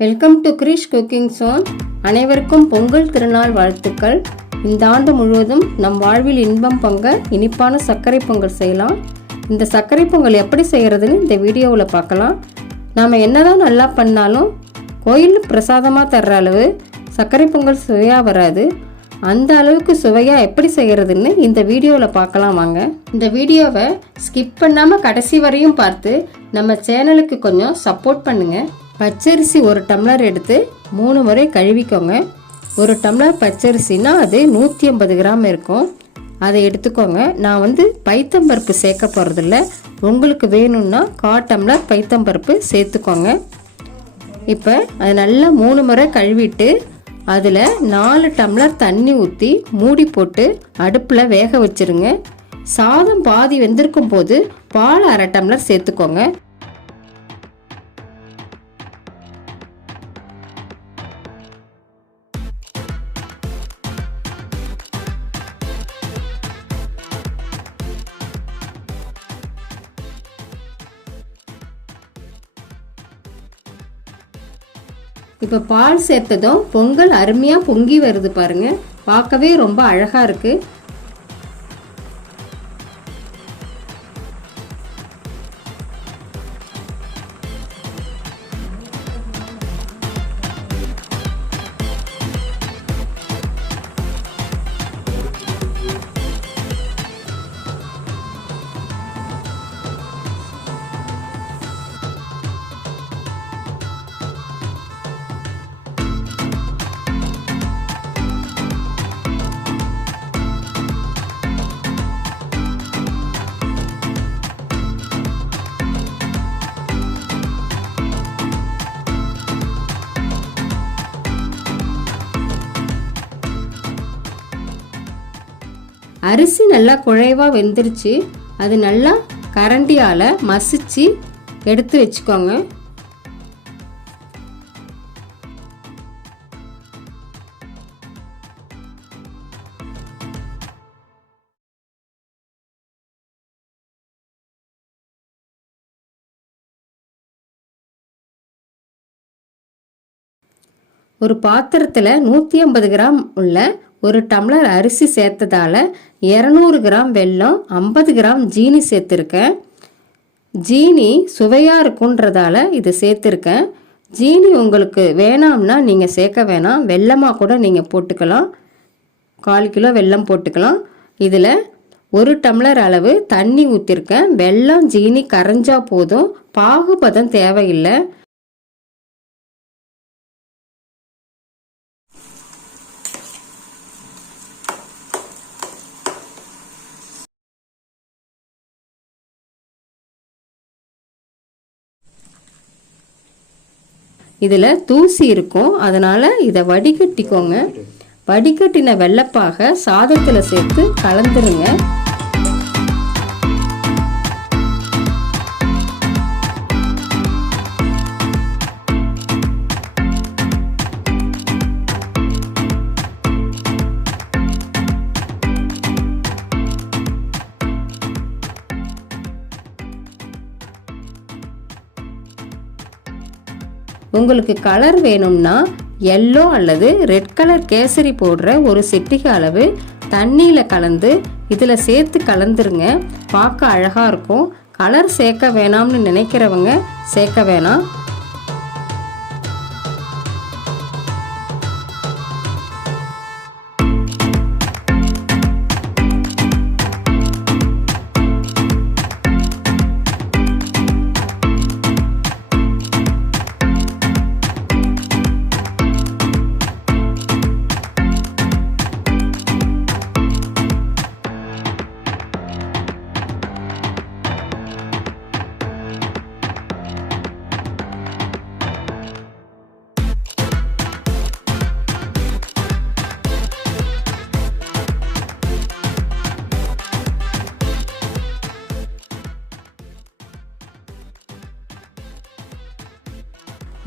Welcome to Krish cooking zone. அனைவருக்கும் பொங்கல் திருநாள் வாழ்த்துக்கள். இந்த ஆண்டு முழுவதும் நம் வாழ்வில் இன்பம் பொங்க இனிப்பான சர்க்கரை பொங்கல் செய்யலாம். இந்த சர்க்கரை பொங்கல் எப்படி செய்கிறதுன்னு இந்த வீடியோவில் பார்க்கலாம். நாம் என்னதான் நல்லா பண்ணாலும் கோயில் பிரசாதமாக தர்ற அளவு சர்க்கரை பொங்கல் சுவையாக வராது. அந்த அளவுக்கு சுவையாக எப்படி செய்கிறதுன்னு இந்த வீடியோவில் பார்க்கலாம் வாங்க. இந்த வீடியோவை ஸ்கிப் பண்ணாமல் கடைசி வரையும் பார்த்து நம்ம சேனலுக்கு கொஞ்சம் சப்போர்ட் பண்ணுங்கள். பச்சரிசி 1 டம்ளர் எடுத்து 3 முறை கழுவிக்கோங்க. 1 டம்ளர் பச்சரிசினா அது 150 கிராம் இருக்கும். அதை எடுத்துக்கோங்க. நான் பைத்தம்பருப்பு சேர்க்க போகிறதில்ல. உங்களுக்கு வேணும்னா 1/4 டம்ளர் பைத்தம்பருப்பு சேர்த்துக்கோங்க. இப்போ அது நல்லா 3 முறை கழுவிட்டு அதில் 4 டம்ளர் தண்ணி ஊற்றி மூடி போட்டு அடுப்பில் வேக வச்சுருங்க. சாதம் பாதி வெந்திருக்கும் போது பால் 1/2 டம்ளர் சேர்த்துக்கோங்க. இப்போ பால் சேர்த்ததும் பொங்கல் அருமையாக பொங்கி வருது பாருங்க. பார்க்கவே ரொம்ப அழகா இருக்கு. அரிசி நல்லா குழைவா வெந்துருச்சு. அது நல்லா கரண்டியால மசிச்சு எடுத்து வச்சுக்கோங்க. ஒரு பாத்திரத்தில் 150 கிராம் உள்ள 1 டம்ளர் அரிசி சேர்த்ததால 200 கிராம் வெல்லம், 50 கிராம் ஜீனி சேர்த்துருக்கேன். ஜீனி சுவையாக இருக்குன்றதால இது சேர்த்துருக்கேன். ஜீனி உங்களுக்கு வேணாம்னா நீங்கள் சேர்க்க வேணாம், வெல்லமாக கூட நீங்கள் போட்டுக்கலாம். 1/4 கிலோ வெல்லம் போட்டுக்கலாம். இதில் 1 டம்ளர் அளவு தண்ணி ஊற்றிருக்கேன். வெல்லம் ஜீனி கரைஞ்சா போதும், பாகுபதம் தேவையில்லை. இதில் தூசி இருக்கும், அதனால் இதை வடிகட்டிக்கோங்க. வடிகட்டின வெல்லப்பாக சாதத்தில் சேர்த்து கலந்துருங்க. உங்களுக்கு கலர் வேணும்னா எல்லோ அல்லது ரெட் கலர் கேசரி போடுற ஒரு சிட்டிகை அளவு தண்ணியில் கலந்து இதில் சேர்த்து கலந்துருங்க. பார்க்க அழகாக இருக்கும். கலர் சேர்க்க வேணாம்னு நினைக்கிறவங்க சேர்க்க வேணாம்.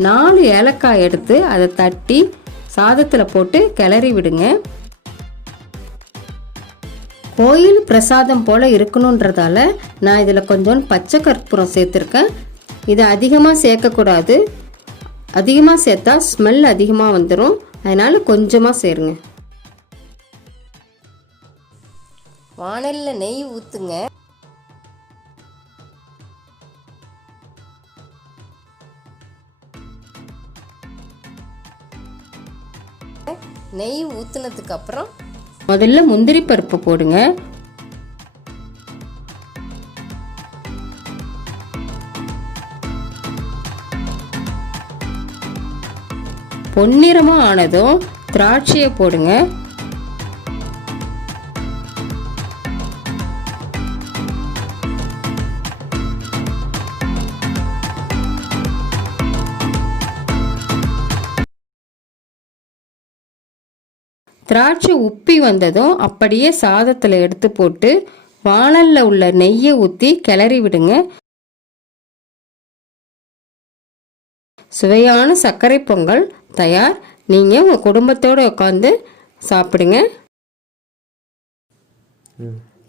நாலு ஏலக்காய் எடுத்து அதை தட்டி சாதத்தில் போட்டு கிளறி விடுங்க. கோயில் பிரசாதம் போல் இருக்கணுன்றதால நான் இதில் கொஞ்சம் பச்சை கற்பூரம் சேர்த்துருக்கேன். இதை அதிகமாக சேர்க்கக்கூடாது. அதிகமாக சேர்த்தா ஸ்மெல் அதிகமாக வந்துடும், அதனால் கொஞ்சமாக சேருங்க. வாணலியில் நெய் ஊற்றுங்க. நெய் ஊற்றுனதுக்கு அப்புறம் முதல்ல முந்திரி பருப்பு போடுங்க. பொன்னிறமாக ஆனதும் திராட்சையை போடுங்க. திராட்சை உப்பி வந்ததும் அப்படியே சாதத்தில் எடுத்து போட்டு வாணலில் உள்ள நெய்யை ஊற்றி கிளறி விடுங்க. சுவையான சர்க்கரை பொங்கல் தயார். நீங்கள் உங்கள் குடும்பத்தோடு உட்காந்து சாப்பிடுங்க.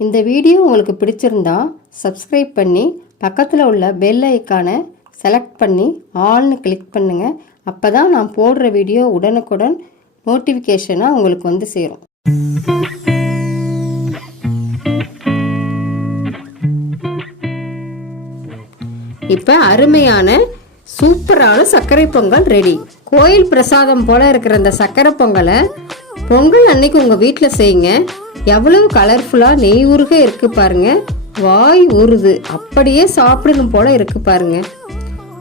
இந்த வீடியோ உங்களுக்கு பிடிச்சிருந்தா சப்ஸ்கிரைப் பண்ணி பக்கத்தில் உள்ள பெல் ஐக்கானை செலக்ட் பண்ணி ஆல்னு கிளிக் பண்ணுங்கள். அப்போ தான் நான் போடுற வீடியோ உடனுக்குடன் நோட்டிஃபிகேஷனாக உங்களுக்கு வந்து சேரும். இப்போ அருமையான சூப்பரான சர்க்கரை பொங்கல் ரெடி. கோயில் பிரசாதம் போல இருக்கிற இந்த சர்க்கரை பொங்கலை பொங்கல் அன்னைக்கு உங்கள் வீட்டில் செய்யுங்க. எவ்வளவு கலர்ஃபுல்லாக நெய் உருக இருக்கு பாருங்க. வாய் ஊறுது, அப்படியே சாப்பிடணும் போல இருக்கு பாருங்க.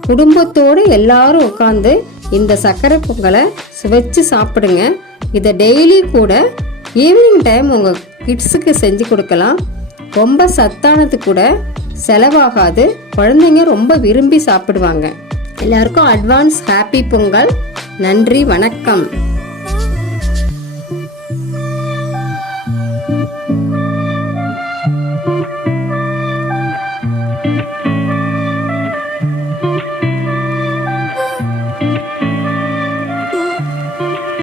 குடும்பத்தோடு எல்லாரும் உட்காந்து இந்த சர்க்கரை பொங்கலை சுவைச்சு சாப்பிடுங்க. இதை டெய்லி கூட ஈவினிங் டைம் உங்கள் கிட்ஸுக்கு செஞ்சு கொடுக்கலாம். ரொம்ப சத்தானது கூட, செலவாகாது, குழந்தைங்க ரொம்ப விரும்பி சாப்பிடுவாங்க. எல்லாருக்கும் அட்வான்ஸ் ஹாப்பி பொங்கல். நன்றி, வணக்கம்.